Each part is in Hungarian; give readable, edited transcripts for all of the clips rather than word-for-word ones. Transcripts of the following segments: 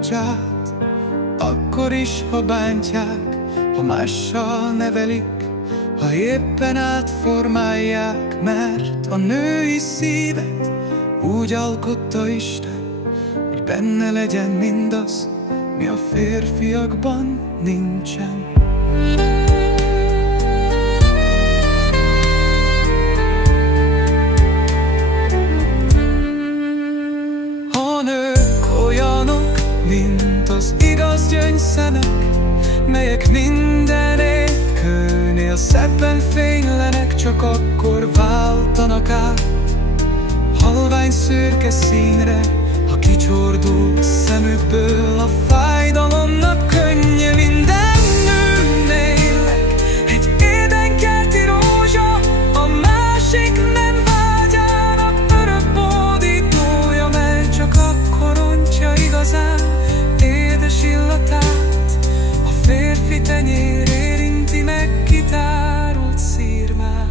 bocsát, akkor is, ha bántják, ha mással nevelik, ha éppen átformálják, mert a női szívet úgy alkotta Isten, hogy benne legyen mindaz, mi a férfiakban nincsen. A nők olyanok, mint az igaz gyöngyszemek, melyek mindenék kőnél szebben fénylenek, csak akkor váltanak át halvány szürke színre, ha kicsordul szemükből a fájdalomnak könnye. Minden nőnél egy édenkerti rózsa, a másik nem vágyának örök bódítója, mely csak akkor rontja igazán édes illatát. A férfi tenyér érinti meg kitárult szírmát.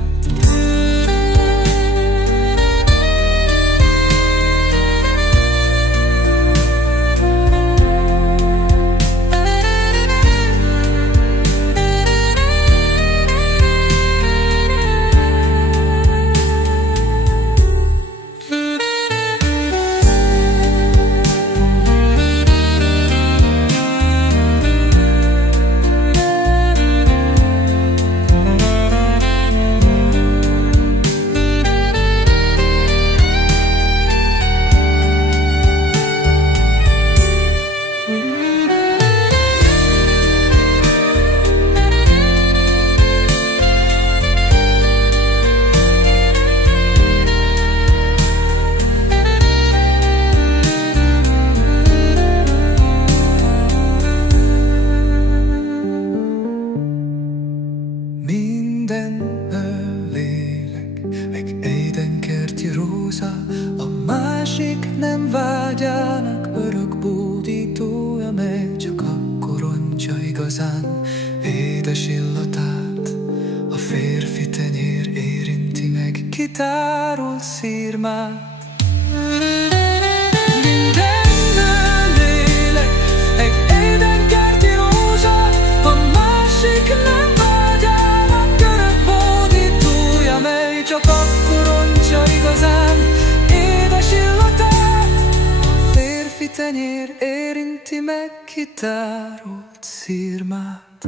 A másik nem vágyának örök bódítója, mely csak akkor rontja igazán édes illatát. A férfi tenyér érinti meg kitárult szírmát. Tenyér érinti meg kitárult szírmát.